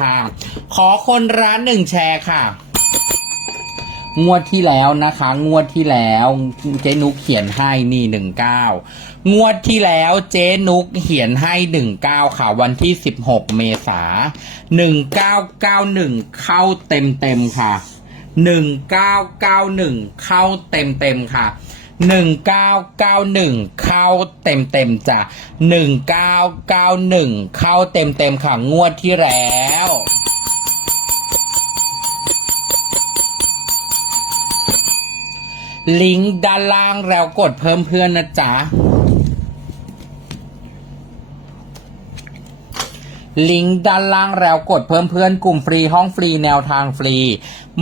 ทาง ขอคนร้านหนึ่งแชร์ค่ะ งวดที่แล้วนะคะ งวดที่แล้วเจ๊นุกเขียนให้นี่หนึ่งเก้างวดที่แล้วเจ๊นุกเขียนให้หนึ่งเก้าค่ะ วันที่สิบหกเมษาหนึ่งเก้าเก้าหนึ่งเข้าเต็มเต็มค่ะหนึ่งเก้าเก้าหนึ่งเข้าเต็มเต็มค่ะหนึ่งเก้าเก้าหนึ่งเข้าเต็มเต็มจ้ะหนึ่งเก้าเก้าหนึ่งเข้าเต็มเต็มค่ะงวดที่แล้ว ลิงก์ด้านล่างแล้วกดเพิ่มเพื่อนนะจ๊ะ ลิงก์ด้านล่างแล้วกดเพิ่มเพื่อนกลุ่มฟรีห้องฟรีแนวทางฟรี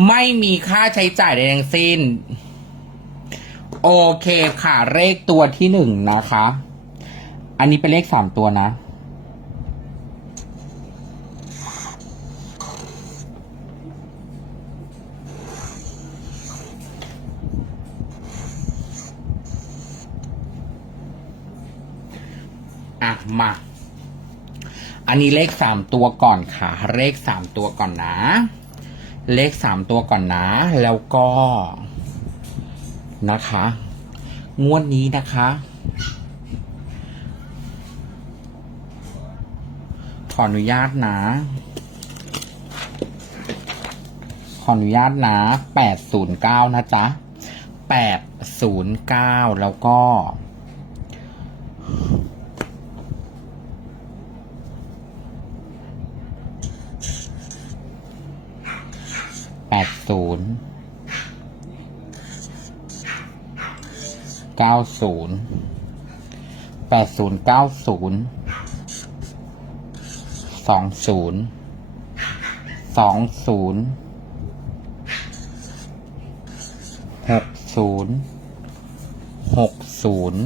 ไม่มีค่าใช้จ่ายใดทั้งสิ้น โอเคค่ะเลขตัวที่หนึ่งนะคะ อันนี้เป็นเลขสามตัวนะ อะมา อันนี้เลขสามตัวก่อนค่ะ เลขสามตัวก่อนนะ เลขสามตัวก่อนนะ แล้วก็นะคะ งวดนี้นะคะ ขออนุญาตนะขออนุญาตนะแปดศูนย์เก้านะจ๊ะแปดศูนย์เก้าแล้วก็ ดศูนย์เก้าศูนย์แปดศูนย์เก้าศูนย์สองศูนย์สองศูนย์หกศูนย์หกศูนย์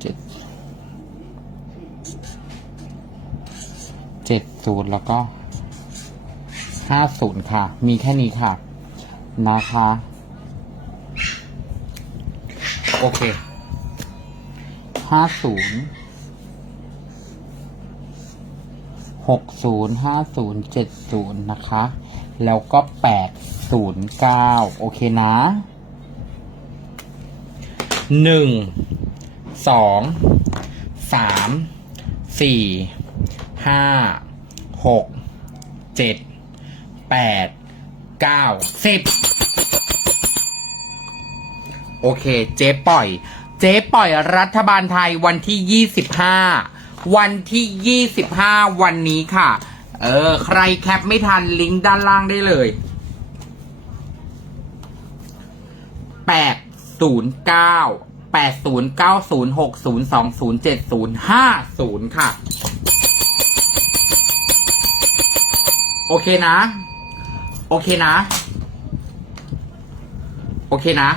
เจ็ดเจ็ดศูนย์แล้วก็ ห้าศูนย์ค่ะ มีแค่นี้ค่ะ นะคะ โอเคห้าศูนย์หกศูนย์ห้าศูนย์เจ็ดศูนย์นะคะ แล้วก็แปดศูนย์เก้าโอเคนะหนึ่งสองสามสี่ห้าหกเจ็ด แปดเก้าสิบโอเค เจ๊ปล่อย เจ๊ปล่อยรัฐบาลไทยวันที่ยี่สิบห้าวันที่ยี่สิบห้าวันนี้ค่ะ เออ ใครแคปไม่ทันลิงก์ด้านล่างได้เลยแปดศูนย์เก้าแปดศูนย์เก้าศูนย์หกศูนย์สองศูนย์เจ็ดศูนย์ห้าศูนย์ค่ะ โอเคนะ อเคนะ โอเคนะ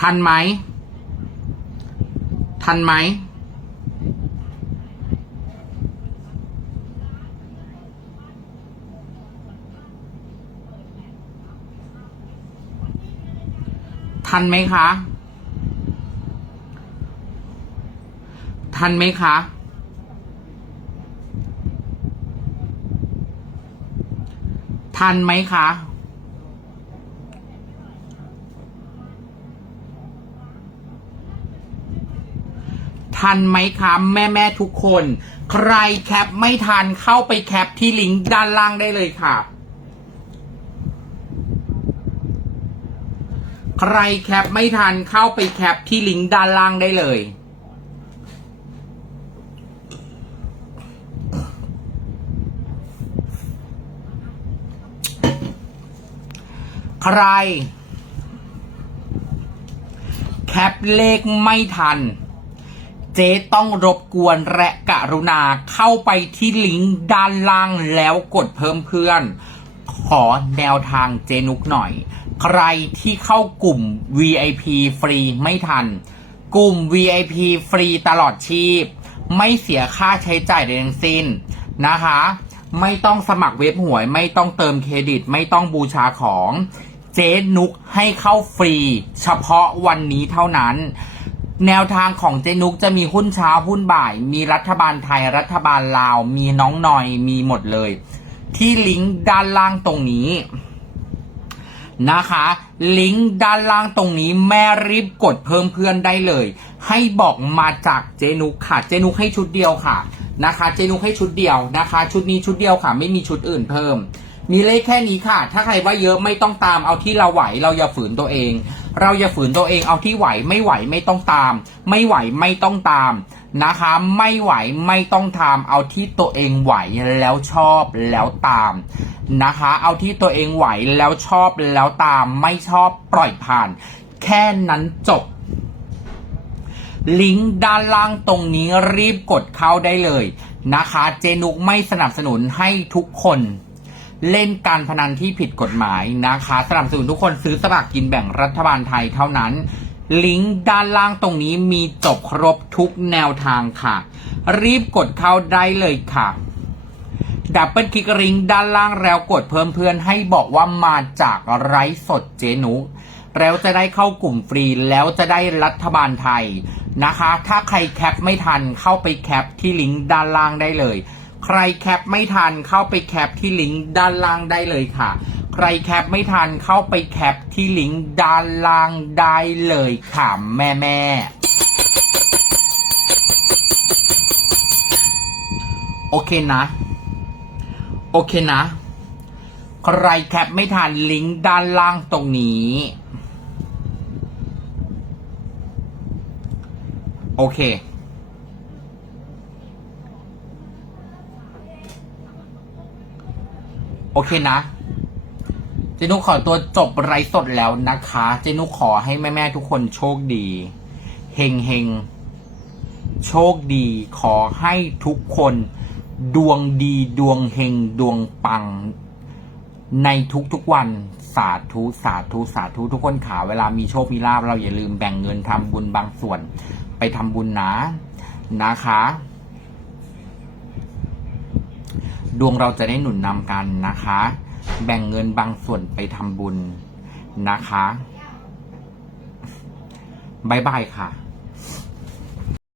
ทันไหม ทันไหม ทันไหมคะ ทันไหมคะ ทันไหมคะทันไหมคะแม่แม่ทุกคน ใครแคปไม่ทันเข้าไปแคปที่ลิงก์ด้านล่างได้เลยค่ะ ใครแคปไม่ทันเข้าไปแคปที่ลิงก์ด้านล่างได้เลย ใคร แคปเลขไม่ทัน เจ๊ต้องรบกวนและกรุณาเข้าไปที่ลิงก์ด้านล่างแล้วกดเพิ่มเพื่อน ขอแนวทางเจนุกหน่อย ใครที่เข้ากลุ่ม VIP ฟรีไม่ทัน กลุ่ม VIP ฟรีตลอดชีพ ไม่เสียค่าใช้จ่ายใดทั้งสิ้นนะคะ ไม่ต้องสมัครเว็บหวย ไม่ต้องเติมเครดิต ไม่ต้องบูชาของเจ๊นุกให้เข้าฟรี เฉพาะวันนี้เท่านั้น แนวทางของเจนุกจะมีหุ้นเช้าหุ้นบ่าย มีรัฐบาลไทยรัฐบาลลาว มีน้องหน่อยมีหมดเลย ที่ลิงก์ด้านล่างตรงนี้ นะคะ ลิงก์ด้านล่างตรงนี้แม่รีบกดเพิ่มเพื่อนได้เลย ให้บอกมาจากเจนุกค่ะ เจนุกให้ชุดเดียวค่ะนะคะ เจนุกให้ชุดเดียวนะคะ ชุดนี้ชุดเดียวค่ะ ไม่มีชุดอื่นเพิ่ม มีเลขแค่นี้ค่ะ ถ้าใครว่าเยอะไม่ต้องตามเอาที่เราไหว เราอย่าฝืนตัวเอง เราอย่าฝืนตัวเองเอาที่ไหวไม่ไหวไม่ต้องตาม ไม่ไหวไม่ต้องตาม นะคะ ไม่ไหวไม่ต้องตามเอาที่ตัวเองไหวแล้วชอบแล้วตามนะคะ เอาที่ตัวเองไหวแล้วชอบแล้วตาม ไม่ชอบปล่อยผ่าน แค่นั้นจบลิงก์ด้านล่างตรงนี้รีบกดเข้าได้เลยนะคะ เจนุกไม่สนับสนุนให้ทุกคน เล่นการพนันที่ผิดกฎหมายนะคะ สนับสนุนทุกคนซื้อสลากกินแบ่งรัฐบาลไทยเท่านั้น ลิงก์ด้านล่างตรงนี้มีจบครบทุกแนวทางค่ะ รีบกดเข้าได้เลยค่ะดับเบิลคลิกลิงก์ด้านล่างแล้วกดเพิ่มเพื่อนให้บอกว่ามาจากไร้สดเจนุแล้วจะได้เข้ากลุ่มฟรีแล้วจะได้รัฐบาลไทยนะคะ ถ้าใครแคปไม่ทันเข้าไปแคปที่ลิงก์ด้านล่างได้เลย ใครแคปไม่ทันเข้าไปแคปที่ลิงก์ด้านล่างได้เลยค่ะ ใครแคปไม่ทันเข้าไปแคปที่ลิงก์ด้านล่างได้เลยค่ะแม่แม่โอเคนะ โอเคนะ ใครแคปไม่ทันลิงก์ด้านล่างตรงนี้ โอเค โอเคนะ เจนุขอตัวจบไรสดแล้วนะคะ เจนุขอให้แม่ๆทุกคนโชคดีเฮงเฮงโชคดีขอให้ทุกคนดวงดีดวงเฮงดวงปัง ในทุกๆวันสาธุสาธุสาธุทุกคนขาเวลามีโชคมีลาภเราอย่าลืมแบ่งเงินทำบุญบางส่วน ไปทำบุญนะนะคะ ดวงเราจะได้หนุนนำกันนะคะ แบ่งเงินบางส่วนไปทำบุญนะคะบายบายค่ะ